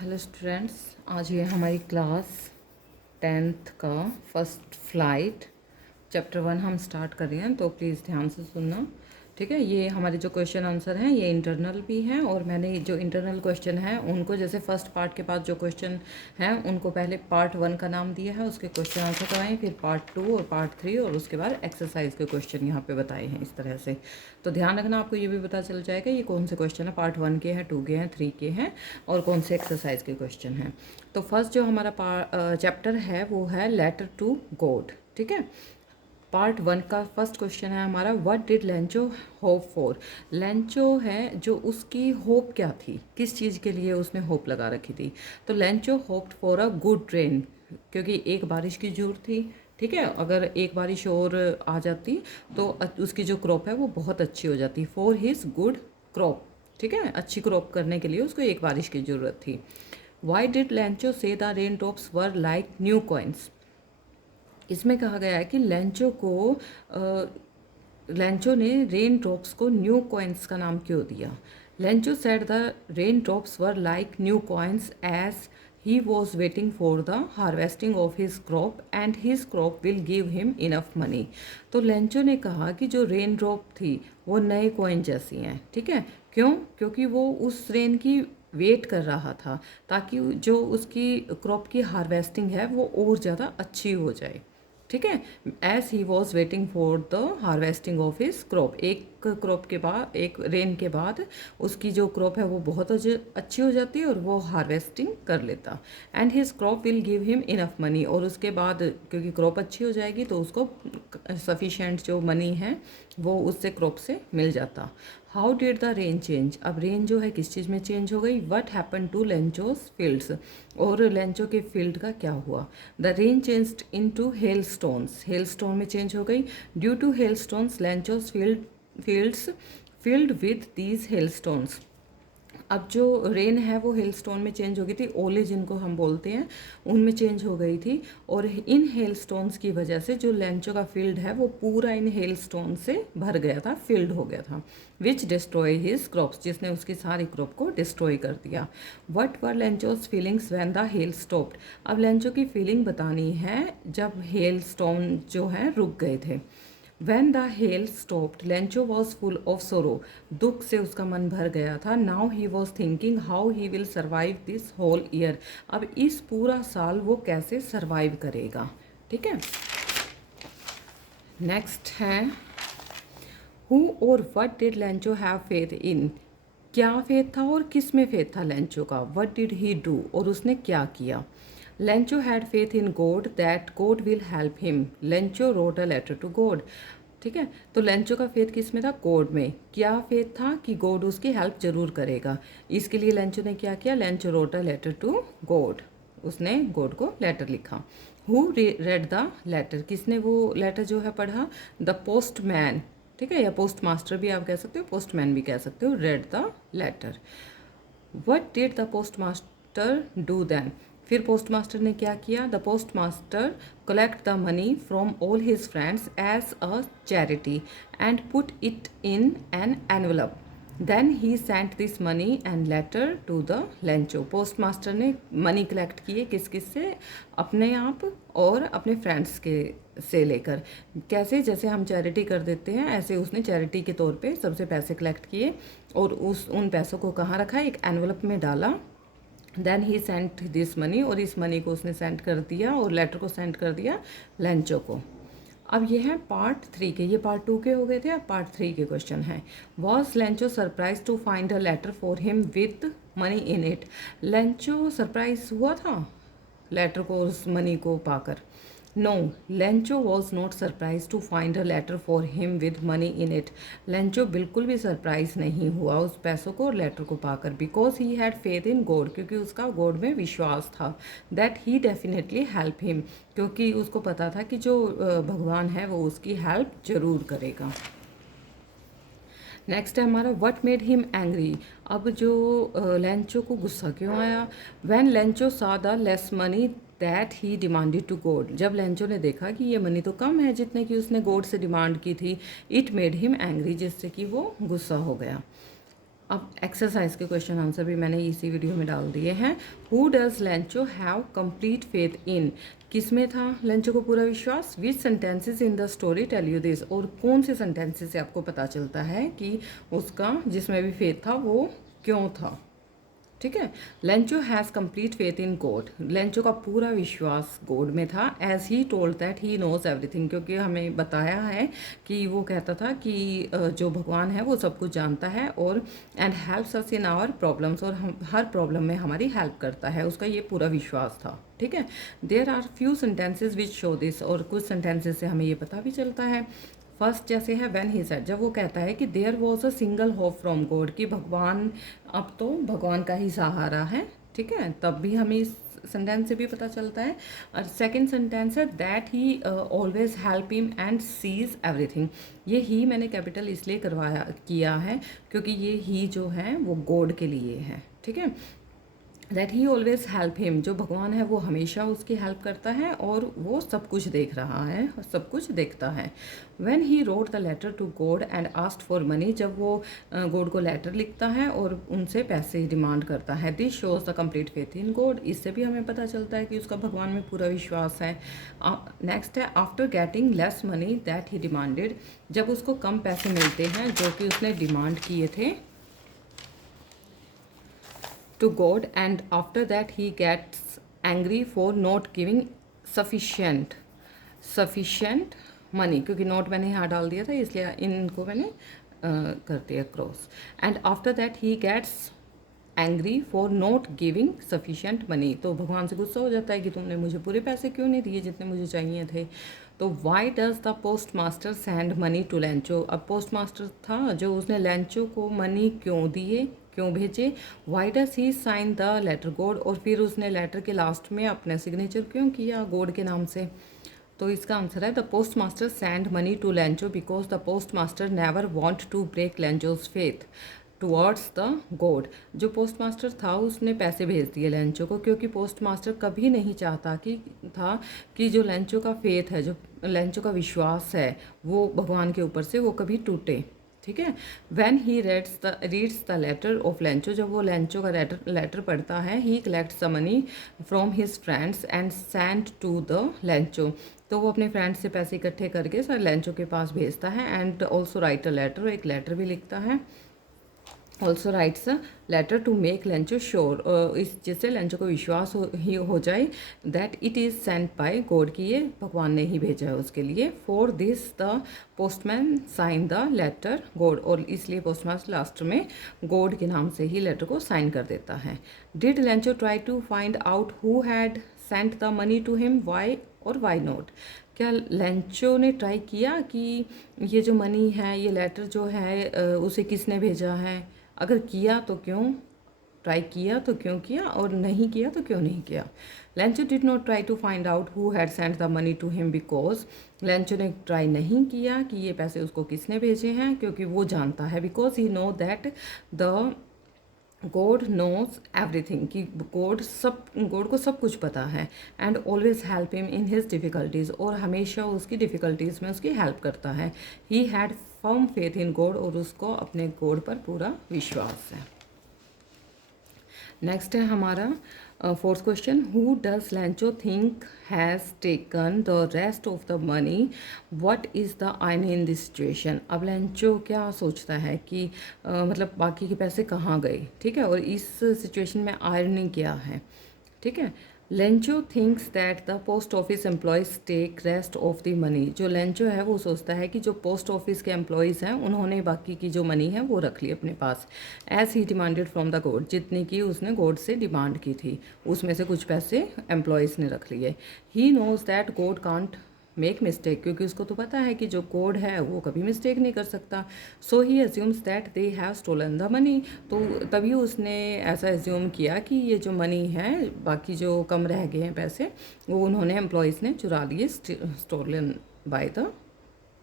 Hello students, आज ये हमारी क्लास 10th का फर्स्ट फ्लाइट चैप्टर 1 हम स्टार्ट कर रहे हैं, तो प्लीज़ ध्यान से सुनना। ठीक है, ये हमारे जो क्वेश्चन आंसर हैं ये इंटरनल भी हैं, और मैंने जो इंटरनल क्वेश्चन हैं उनको जैसे फर्स्ट पार्ट के बाद जो क्वेश्चन हैं उनको पहले पार्ट 1 का नाम दिया है, उसके क्वेश्चन आंसर कराएं, फिर पार्ट 2 और पार्ट 3 और उसके बाद एक्सरसाइज के क्वेश्चन यहाँ पे बताए हैं इस तरह से। तो ध्यान रखना, आपको ये भी पता चल जाएगा ये कौन से क्वेश्चन है, पार्ट 1 के हैं, 2 के हैं, 3 के हैं और कौन से एक्सरसाइज के क्वेश्चन हैं। तो फर्स्ट जो हमारा चैप्टर है वो है लेटर टू गॉड। ठीक है, पार्ट 1 का फर्स्ट क्वेश्चन है हमारा, what did Lencho hope for. Lencho है जो उसकी होप क्या थी, किस चीज़ के लिए उसने होप लगा रखी थी। तो Lencho hoped for a good rain, क्योंकि एक बारिश की जरूरत थी। ठीक है, अगर एक बारिश और आ जाती तो उसकी जो क्रॉप है वो बहुत अच्छी हो जाती, फॉर हिज गुड क्रॉप। ठीक है, अच्छी क्रॉप करने के लिए उसको एक बारिश की ज़रूरत थी। Why did Lencho say the rain drops were like new coins. इसमें कहा गया है कि लेंचो ने रेन ड्रॉप्स को न्यू कॉइन्स का नाम क्यों दिया। Lencho said the rain drops were like new coins as he was waiting for the harvesting of his crop and his crop will give him enough money. तो Lencho ने कहा कि जो रेन ड्रॉप थी वो नए कॉइन जैसी हैं। ठीक है, क्यों? क्योंकि वो उस रेन की वेट कर रहा था ताकि जो उसकी क्रॉप की हार्वेस्टिंग है वो और ज़्यादा अच्छी हो जाए। ठीक है, as he was waiting for the harvesting of his crop, एक क्रॉप के बाद, एक रेन के बाद उसकी जो क्रॉप है वो बहुत अच्छी हो जाती है और वो हार्वेस्टिंग कर लेता। And his crop will give him enough money, और उसके बाद क्योंकि क्रॉप अच्छी हो जाएगी तो उसको सफिशेंट जो मनी है वो उससे क्रॉप से मिल जाता। How did the rain change. अब रेन जो है किस चीज़ में चेंज हो गई, what happen to Lencho's fields, और लेंचो के फील्ड का क्या हुआ। The rain changed in to hail stones, hail stone में चेंज हो गई। Due to hail stones Lencho's fields filled with these hail stones. अब जो रेन है वो हेल स्टोन में चेंज हो गई थी, ओले जिनको हम बोलते हैं उनमें चेंज हो गई थी, और इन हेल स्टोन्स की वजह से जो लेंचो का फील्ड है वो पूरा इन हेल स्टोन से भर गया था, फिल्ड हो गया था। विच डिस्ट्रॉय हिज क्रॉप्स, जिसने उसकी सारी क्रॉप को डिस्ट्रॉय कर दिया। What were Lencho's feelings when the hell stopped. अब लेंचो की फीलिंग बतानी है जब हेल स्टोन जो है रुक गए थे। When the hail stopped, Lencho was full of sorrow. दुख से उसका मन भर गया था. Now he was thinking how he will survive this whole year. अब इस पूरा साल वो कैसे सर्वाइव करेगा. ठीक है, नेक्स्ट है who और what did Lencho have faith in. क्या फेथ था और किस में फेथ था लेंचो का. What did he do, और उसने क्या किया. Lencho had faith in God that God will help him. Lencho wrote a letter to God. ठीक है, तो लेंचो का फेथ किस में था, गॉड में. क्या फेथ था कि गॉड उसकी हेल्प जरूर करेगा. इसके लिए लेंचो ने क्या किया, Lencho wrote a letter to God, उसने गॉड को लेटर लिखा. हु रेड द लेटर, किसने वो लेटर जो है पढ़ा, द पोस्टमैन. ठीक है, या पोस्ट मास्टर भी आप कह सकते हो, पोस्टमैन भी कह सकते हो. Read the letter. What did the post master do then. फिर पोस्ट मास्टर ने क्या किया, the post master collect the money from all his friends as a charity and put it in an envelope. Then he sent this money and letter to the Lencho. Post master ने money collect किए किस किस से, अपने आप और अपने friends के से लेकर. कैसे, जैसे हम चैरिटी कर देते हैं ऐसे उसने चैरिटी के तौर पे सबसे पैसे कलेक्ट किए और उन पैसों को कहाँ रखा, एक एनवलप में डाला. Then he sent this money, और इस मनी को उसने सेंड कर दिया और लेटर को सेंड कर दिया लेंचो को. अब ये है पार्ट 3 के, ये पार्ट 2 के हो गए थे, अब पार्ट 3 के क्वेश्चन हैं. Was Lencho surprise to find a letter for him with money in it. Lencho surprise हुआ था लेटर को, उस मनी को पाकर. No, Lencho was not surprise to find a letter for him with money in it. Lencho बिल्कुल भी surprise नहीं हुआ उस पैसों को और लेटर को पाकर, because he had faith in God, क्योंकि उसका गॉड में विश्वास था. That he definitely help him, क्योंकि उसको पता था कि जो भगवान है वो उसकी हेल्प जरूर करेगा. नेक्स्ट है हमारा, व्हाट मेड हिम एंग्री. अब जो लेंचो को गुस्सा क्यों आया. When Lencho saw the less money that he demanded to God. जब लेंचो ने देखा कि ये मनी तो कम है जितने की उसने गॉड से डिमांड की थी, इट मेड हिम एंग्री, जिससे कि वो गुस्सा हो गया. अब एक्सरसाइज के क्वेश्चन आंसर भी मैंने इसी वीडियो में डाल दिए हैं। Who does Lencho have complete faith in, किस में था लेंचो को पूरा विश्वास? Which sentences in the story tell you this, और कौन से सेंटेंसेस से आपको पता चलता है कि उसका जिसमें भी फेथ था वो क्यों था? ठीक है। Lencho has complete faith in God, Lencho का पूरा विश्वास गॉड में था। As he told that he knows everything, क्योंकि हमें बताया है कि वो कहता था कि जो भगवान है वो सब कुछ जानता है, और and helps us in our problems, और हम हर प्रॉब्लम में हमारी हेल्प करता है, उसका ये पूरा विश्वास था। ठीक है। There are few sentences which show this, और कुछ सेंटेंसेज से हमें ये पता भी चलता है। फर्स्ट जैसे है व्हेन ही सेड, जब वो कहता है कि there was a single hope from God, कि भगवान, अब तो भगवान का ही सहारा है। ठीक है, तब भी हमें इस सेंटेंस से भी पता चलता है। और सेकंड सेंटेंस है that he always help him and sees everything, ये ही मैंने कैपिटल इसलिए करवाया किया है क्योंकि ये ही जो है वो गॉड के लिए है। ठीक है। That he always help him, जो भगवान है वो हमेशा उसकी हेल्प करता है और वो सब कुछ देख रहा है, सब कुछ देखता है। When he wrote the letter to God and asked for money, जब वो गॉड को लेटर लिखता है और उनसे पैसे डिमांड करता है। This shows the complete faith in God, इससे भी हमें पता चलता है कि उसका भगवान में पूरा विश्वास है। नेक्स्ट है after getting less money that he demanded, जब उसको कम पैसे मिलते हैं जो कि उसने डिमांड किए थे to God, and after that he gets angry for not giving sufficient money, क्योंकि नोट मैंने यहाँ डाल दिया था इसलिए इनको मैंने कर दिया cross. And after that he gets angry for not giving sufficient money, तो भगवान से गुस्सा हो जाता है कि तुमने मुझे पूरे पैसे क्यों नहीं दिए जितने मुझे चाहिए थे। तो why does the post master send money to Lencho, अब पोस्ट मास्टर था जो उसने लेंचो को मनी क्यों दिए, क्यों भेजे? Why does he sign the letter God, और फिर उसने लेटर के लास्ट में अपने सिग्नेचर क्यों किया गॉड के नाम से? तो इसका आंसर है the post master send money to Lencho because the post master never want to break Lencho's faith towards the God, जो पोस्ट मास्टर था उसने पैसे भेज दिए लेंचो को क्योंकि पोस्ट मास्टर कभी नहीं चाहता कि जो लेंचो का फेथ है, जो लेंचो का विश्वास है वो भगवान के ऊपर से वो कभी टूटे। ठीक है। When he reads the letter of Lencho, जब वो लेंचो का लेटर पढ़ता है, he collects the money from his friends and send to the Lencho, तो वो अपने फ्रेंड्स से पैसे इकट्ठे करके सर लेंचो के पास भेजता है। And also write a letter, एक लेटर भी लिखता है। Also writes a letter to make Lencho sure, इस जिससे लेंचो को विश्वास हो जाए that it is sent by God, की ये भगवान ने ही भेजा है उसके लिए। For this the postman sign the letter God, और इसलिए पोस्टमैन लास्ट में गॉड के नाम से ही लेटर को साइन कर देता है। Did Lencho try to find out who had sent the money to him, why और वाई नॉट, क्या लेंचो ने ट्राई किया कि ये जो मनी है, ये लेटर जो है उसे किसने भेजा है? अगर किया तो क्यों, ट्राई किया तो क्यों किया, और नहीं किया तो क्यों नहीं किया? Lencho did not try to find out who had sent the money to him because, Lencho ने ट्राई नहीं किया कि ये पैसे उसको किसने भेजे हैं क्योंकि वो जानता है, because he know that the God knows everything, कि गॉड को सब कुछ पता है। And always help him in his difficulties, और हमेशा उसकी डिफ़िकल्टीज़ में उसकी हेल्प करता है। He had firm faith in God, और उसको अपने गॉड पर पूरा विश्वास है। नेक्स्ट है हमारा fourth question, who does Lencho think has taken the rest of the money, what is the irony in this situation. अब लेंचो क्या सोचता है कि मतलब बाकी के पैसे कहाँ गए? ठीक है, और इस सिचुएशन में आयरनी क्या है? ठीक है। Lencho thinks that the post office employees take rest of the money, जो लेंचो है वो सोचता है कि जो पोस्ट ऑफिस के एम्प्लॉयज़ हैं उन्होंने बाकी की जो मनी है वो रख ली अपने पास। As he demanded from the God, जितनी की उसने गॉड से डिमांड की थी उसमें से कुछ पैसे एम्प्लॉयज़ ने रख लिए। He knows that God can't make mistake, क्योंकि उसको तो पता है कि जो कोड है वो कभी मिस्टेक नहीं कर सकता। So he assumes that they have stolen the money, तो तभी उसने ऐसा एज्यूम किया कि ये जो मनी है, बाकी जो कम रह गए हैं पैसे, वो उन्होंने एम्प्लॉयज़ ने चुरा लिए, stolen by the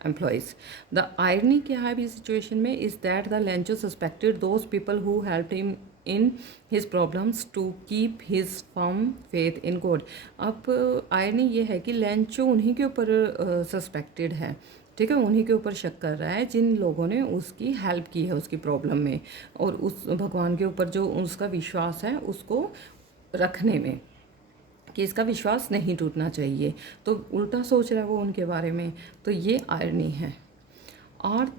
employees. The irony क्या है अभी सिचुएशन में, is that the Lencho suspected those people who help him in his problems to keep his firm faith in God. अब आयरनी ये है कि लेंचो उन्हीं के ऊपर सस्पेक्टेड है ठीक है, उन्हीं के ऊपर शक कर रहा है जिन लोगों ने उसकी हेल्प की है उसकी प्रॉब्लम में, और उस भगवान के ऊपर जो उसका विश्वास है उसको रखने में, कि इसका विश्वास नहीं टूटना चाहिए, तो उल्टा सोच रहा है वो उनके बारे में। तो ये आयरनी है। Are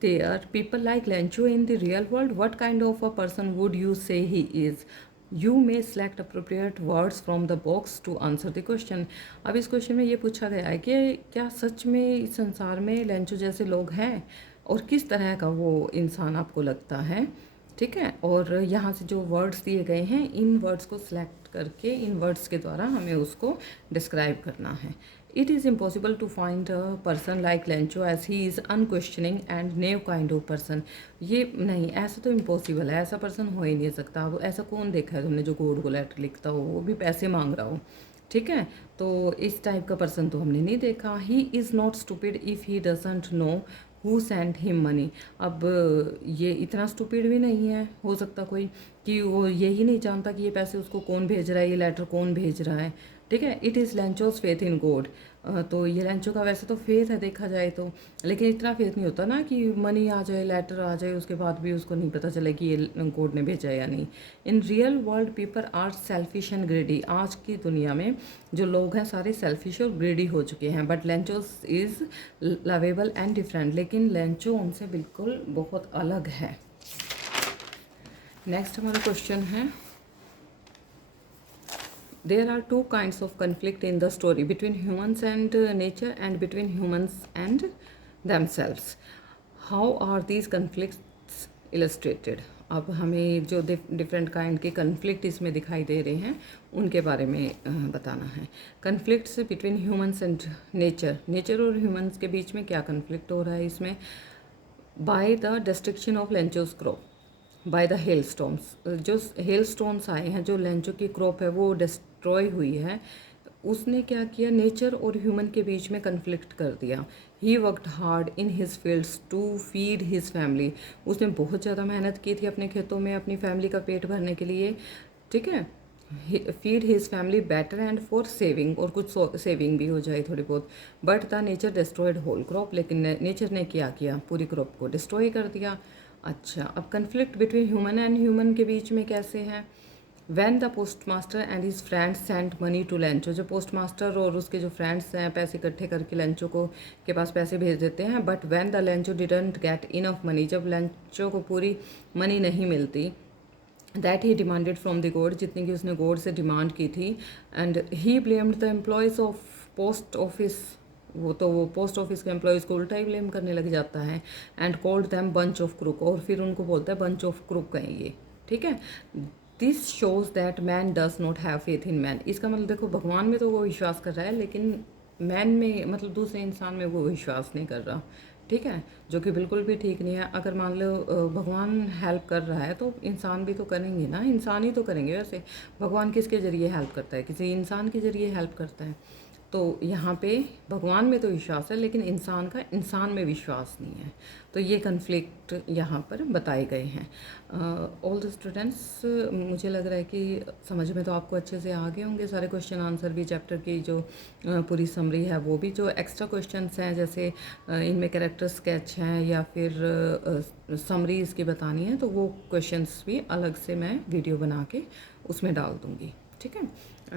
there people like Lencho in the real world? What kind of a person would you say he is? You may select appropriate words from the box to answer the question. अब इस question में ये पूछा गया है कि क्या सच में इस संसार में लेंचो जैसे लोग हैं, और किस तरह का वो इंसान आपको लगता है। ठीक है, और यहाँ से जो वर्ड्स दिए गए हैं इन वर्ड्स को सिलेक्ट करके इन वर्ड्स के द्वारा हमें उसको डिस्क्राइब करना है। It is impossible to find a person like Lencho as he is unquestioning and naive kind of person. ये नहीं, ऐसा तो इम्पॉसिबल है, ऐसा पर्सन हो ही नहीं सकता। अब ऐसा कौन देखा है तुमने जो गॉड को लेटर लिखता हो, वो भी पैसे मांग रहा हो। ठीक है, तो इस टाइप का पर्सन तो हमने नहीं देखा। He is not stupid if he doesn't know who send him money. अब ये इतना स्टूपिड भी नहीं है, हो सकता कोई कि वो यही नहीं जानता कि ये पैसे उसको कौन भेज रहा है, ये लेटर कौन भेज रहा है। ठीक है, it is Lencho's faith in God. तो ये लेंचो का वैसे तो फेथ है देखा जाए तो, लेकिन इतना फेथ नहीं होता ना कि मनी आ जाए, लेटर आ जाए, उसके बाद भी उसको नहीं पता चले कि ये गॉड ने भेजा है या नहीं। In real world people are selfish and greedy. आज की दुनिया में जो लोग हैं सारे सेल्फिश और ग्रेडी हो चुके हैं, but Lencho is lovable and different. लेकिन लेंचो उनसे बिल्कुल बहुत अलग है। नेक्स्ट हमारा क्वेश्चन है, there are two kinds of conflict in the story, between humans and nature and between humans and themselves. How are these conflicts illustrated? अब हमें जो डिफरेंट काइंड के कन्फ्लिक्ट इसमें दिखाई दे रहे हैं उनके बारे में बताना है। Conflicts between humans and nature, nature और ह्यूमंस के बीच में क्या कन्फ्लिक्ट हो रहा है इसमें? By the destruction of Lencho's crop by the hail storms. जो हेल स्टोन्स आए हैं, जो लेंचो की क्रॉप है वो डिस्ट्रॉय हुई है, उसने क्या किया, नेचर और ह्यूमन के बीच में कन्फ्लिक्ट कर दिया। He worked hard in his fields to feed his family. उसने बहुत ज़्यादा मेहनत की थी अपने खेतों में अपनी फैमिली का पेट भरने के लिए। ठीक है, feed his family better and for saving, और कुछ सेविंग भी हो जाए थोड़ी बहुत। But the nature destroyed whole crop, लेकिन नेचर ने क्या किया, पूरी क्रॉप को डिस्ट्रॉय कर दिया। अच्छा, अब conflict between human and human के बीच में कैसे है? When the post master and his friends sent money to Lencho. जो पोस्ट मास्टर और उसके जो फ्रेंड्स हैं पैसे इकट्ठे करके लेंचो को के पास पैसे भेज देते हैं। But when the Lencho didn't get enough money, जब लेंचो को पूरी मनी नहीं मिलती, that he demanded from the God, जितनी की उसने गॉड से डिमांड की थी। And he blamed the employees of post office, वो पोस्ट ऑफिस के एम्प्लॉयज़ को उल्टा ही ब्लेम करने लग जाता है। And called them bunch of crook, और फिर उनको बोलता है बंच ऑफ क्रुक हैं ये। ठीक है, this shows that man does not have faith in man. इसका मतलब देखो, भगवान में तो वो विश्वास कर रहा है, लेकिन मैन में मतलब दूसरे इंसान में वो विश्वास नहीं कर रहा। ठीक है, जो कि बिल्कुल भी ठीक नहीं है। अगर मान लो भगवान हेल्प कर रहा है तो इंसान भी तो करेंगे ना, इंसान ही तो करेंगे। वैसे भगवान किसके ज़रिए हेल्प करता है? किसी इंसान के ज़रिए हेल्प करता है। तो यहाँ पे भगवान में तो विश्वास है, लेकिन इंसान का इंसान में विश्वास नहीं है। तो ये कन्फ्लिक्ट यहाँ पर बताए गए हैं। ऑल द स्टूडेंट्स, मुझे लग रहा है कि समझ में तो आपको अच्छे से आ गए होंगे सारे क्वेश्चन आंसर भी। चैप्टर की जो पूरी समरी है वो भी, जो एक्स्ट्रा क्वेश्चंस हैं जैसे इनमें कैरेक्टर स्केच हैं या फिर समरी इसकी बतानी है, तो वो क्वेश्चंस भी अलग से मैं वीडियो बना के उसमें डाल दूँगी। ठीक है,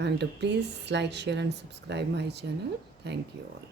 and please like, share and subscribe my channel. Thank you all.